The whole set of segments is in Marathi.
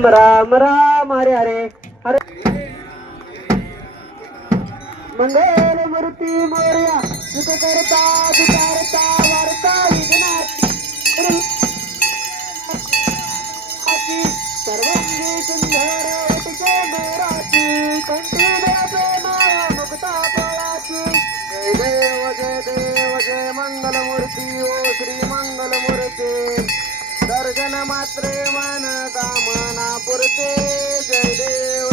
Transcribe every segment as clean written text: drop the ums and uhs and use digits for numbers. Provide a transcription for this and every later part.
राम राम हरे हरे हरे मंगल मूर्ती मोर्या सुख करता विचारता वार्ता विघ्नाची सर्वांगी सुंदर वटिके मोराची कंठी देते माया मुक्ता फळाची जय देव जय मंगल मूर्ती ओ श्री मंगल मूर्ती दर्शन मात्रे मन कामना पुरते जय देव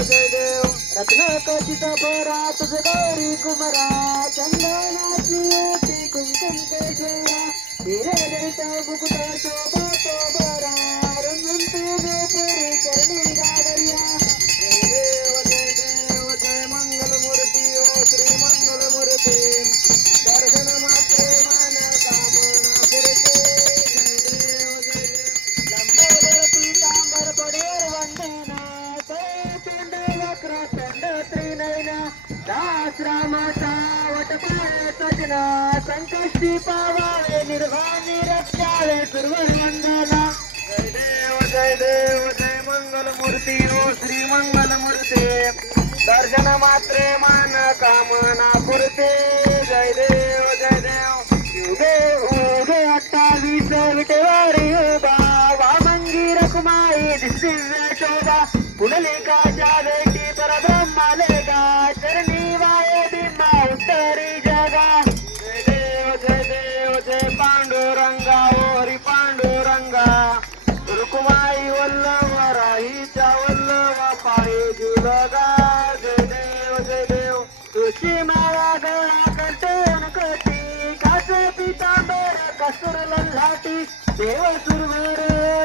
रत्न कचित भरा तुझ गौरी कुमरा चंदनाची ओटी कुंकुम केशरा हिरे जैत मुकुट शोभा तो बरा रंगंती गोपुरी चरणी गाडरिया जय देव जय मंगल मूर्ती ओ श्री मंगल मूर्ती दर्शन मात्रे मन कामना पुरते लंबोदर पीतांबर पडेर वंदना तोंड वक्र चंड त्रिनयना दास रामाचा वटपाय सजना संकष्टी पावावे निर्वाणी रक्षावे सुरवर मंगला जय देव जय मंगल मूर्ती ओ श्री मंगल मूर्ती दर्शन मात्रे मान कामना पुरते जय देव युगे उगे 28 विटेवारी उभा वामंगी रखुमाई दिव्य शोभा पुंडलिकाच्या भेटी परब्रह्माले गा चरणी वाये बिंबा उत्तरी जगा जय देव जय पांडुरंगा ओ हरी पांडुरंगा रुक्माई वल्लभ राहीच्या वल्लभ पायी झुलगा जय देव तुळशी माळा गळा करते अनकटी कासे पितांबर कसुर लल्हाटी देव सुरवर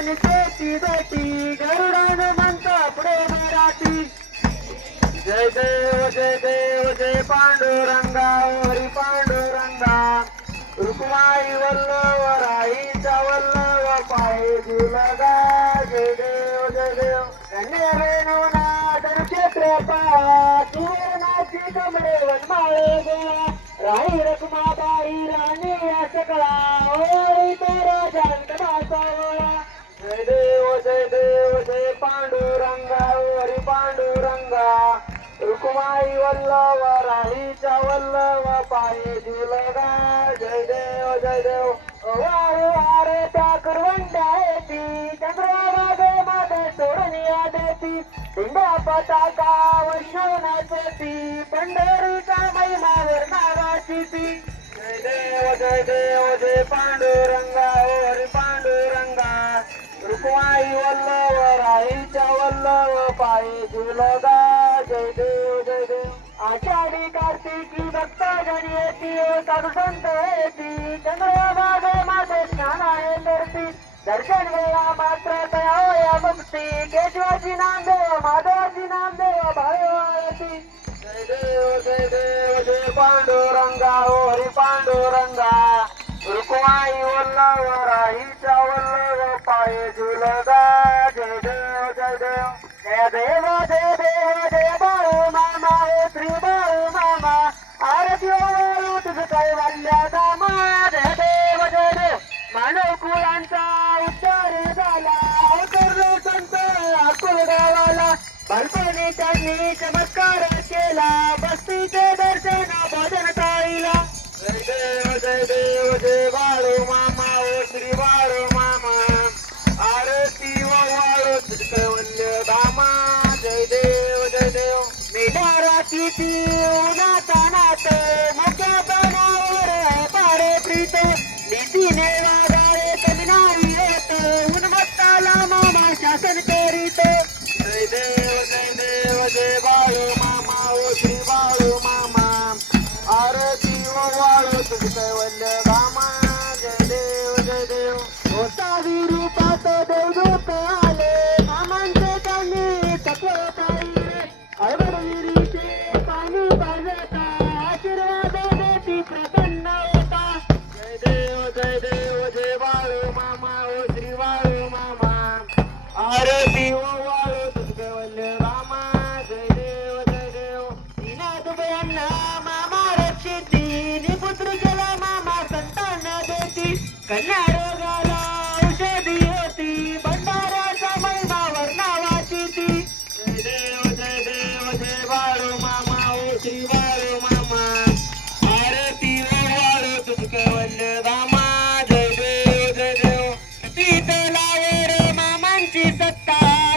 नितेची बेटी गरुडान म्हणता पुढे मराठी जय देव जय पांडुरंगा हरी पांडुरंगा रुक्माई वल्लभ राहीचा वल्लभ पायी झुलगा जय देव कन्या वेणुना धनुक्षेत्र पहा सुवर्णाची कमळे वनमाळे गोळा राही रखुमाबाई राणी या सकळा ओळी तो राजा विठोबाचा जय देव जय पांडुरंगा हरी पांडुरंगा रुक्माई वल्लभ राहीचा वल्लभ पायी झुलगा जय देव वारे त्या करवंड्या येती चंद्रभागे मागे सोडून या देती पिंडा पताका वैष्णवनाची पंढरीचा महिमा वर्णावाची ती जय देव जय पांडुरंगा हरी पांडुरंगा रुक्माई वल्लभ राहीच्या वल्लभ पायी झुलगा जय देव आषाढी कार्तिकी भक्त जन येती साधू संत येती चंद्रभागे माझे स्नान आहे करती दर्शन वेळा मात्र तया भक्ती केशवाची नामदेव माधवाची नामदेव भायती जय देव जय पांडुरंगा हरी पांडुरंगा रुक्माई वल्लभ राहीच्या वल्लभ पायी झुलगा जय देव जय बाळू मामा ओ श्री बाळू मामा आरती ओवाळू तुझ कैवल्य धामा जय देव मानव कुळांचा उद्धार झाला अवतरलो संत अकुल गावाला बालपणी त्यांनी चमत्कार केला बस्तीचे दर्शन भजन ताईला जय देव जय बाळू मामा ओ श्री बाळू मामा आरती ओवाळू तुझ कैवल्य धामा जय देव मेढा राती उन्हाचा नात मोठ्या पानावर पारे प्रीत नीतीने वागाळे कमी नाही येत उन्मत्ताला मामा शासन करीत जय देव जय बाळू मामा ओ श्री बाळू मामा आरती ओवाळू तुझ कैवल्य धामा जय देव होतावी रूपात देवदूत आले मामांचे त्यांनी तत्व पाहिले अळवडगिरीचे पाणी पाजता आशीर्वाद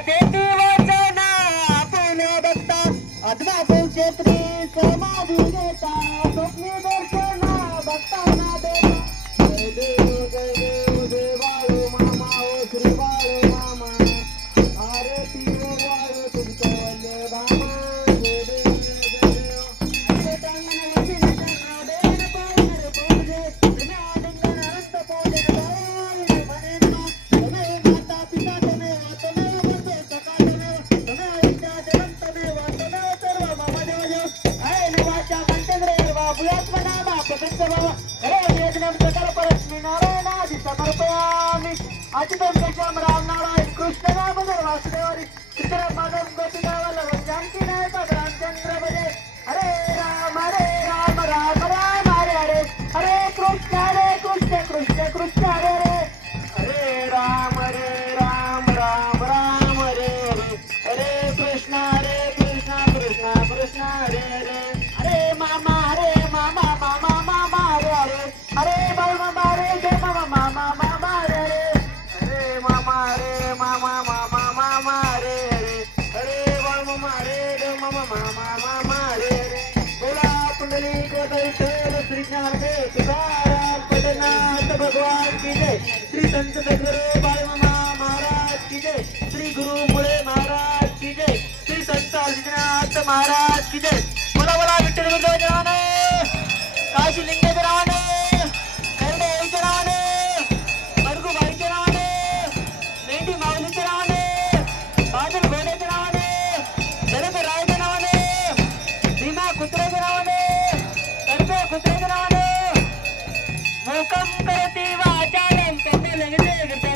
देती वचन आपण बघता आत्माचे क्षेत्री समाधी घेता स्वप्नी दर्शन भक्तांना देता जय देव देवाळू मामा ओ श्री बाळू मामा आरती ओ वाळू तुमचं वल्ले धामा जय देव जय देव अरे टांगण वचन करना देन पावनर पूजे तुम्ही आलिंगन हस्त पूजन गावी म्हणेन तुम्ही माता पिता तुम्ही तुम्ही वंदे सखा तुम्ही तुम्ही आईच्या जगत तुम्ही तुम्ही सर्व मम देव देव आहे निवाच्या कंठेंद्र बाबुयात्मनामा प्रसिद्ध बाबा अरे यज्ञम सकल परस्मी नारायणादि समर्पयामि अच्युतं केशवं राम नारायण कृष्ण दामोदर वासुदेवरी श्रीधर माधव गोपीनाथ वल्लभ जानकी नायक रामचंद्र भजे हरे राम राम राम हरे हरे हरे कृष्ण कृष्ण कृष्ण हरे हरे हरे राम राम राम हरे हरे हरे कृष्ण कृष्ण कृष्ण हरे हरे हरे मामा मामा हरे हरे हरे मामा हरे जय मामा मामा हरे हरे हरे मामा हरे हरे हरे मामा हरे जय मामा हरे हरे बोला पुंडलिक वैष्णव श्री ज्ञानदेव तुकाराम पटनाथ भगवान की जय श्री संत सद्गुरु बाळमामा महाराज की जय श्री गुरु मुळे महाराज की जय श्री संत आदिनाथ महाराज की जय बोला बोला विठ्ठल गुरुदेवाने काशी लिंगेच्या नावाने करडे आईच्या नावाने मरगू बाईच्या नावाने मेंढी माऊलीच्या नावाने बादल घोड्याच्या नावाने शरद रायच्या नावाने भीमा कुत्र्याच्या नावाने कर्वे कुत्र्याच्या नावाने मोकम करती वाचालन कंद लगते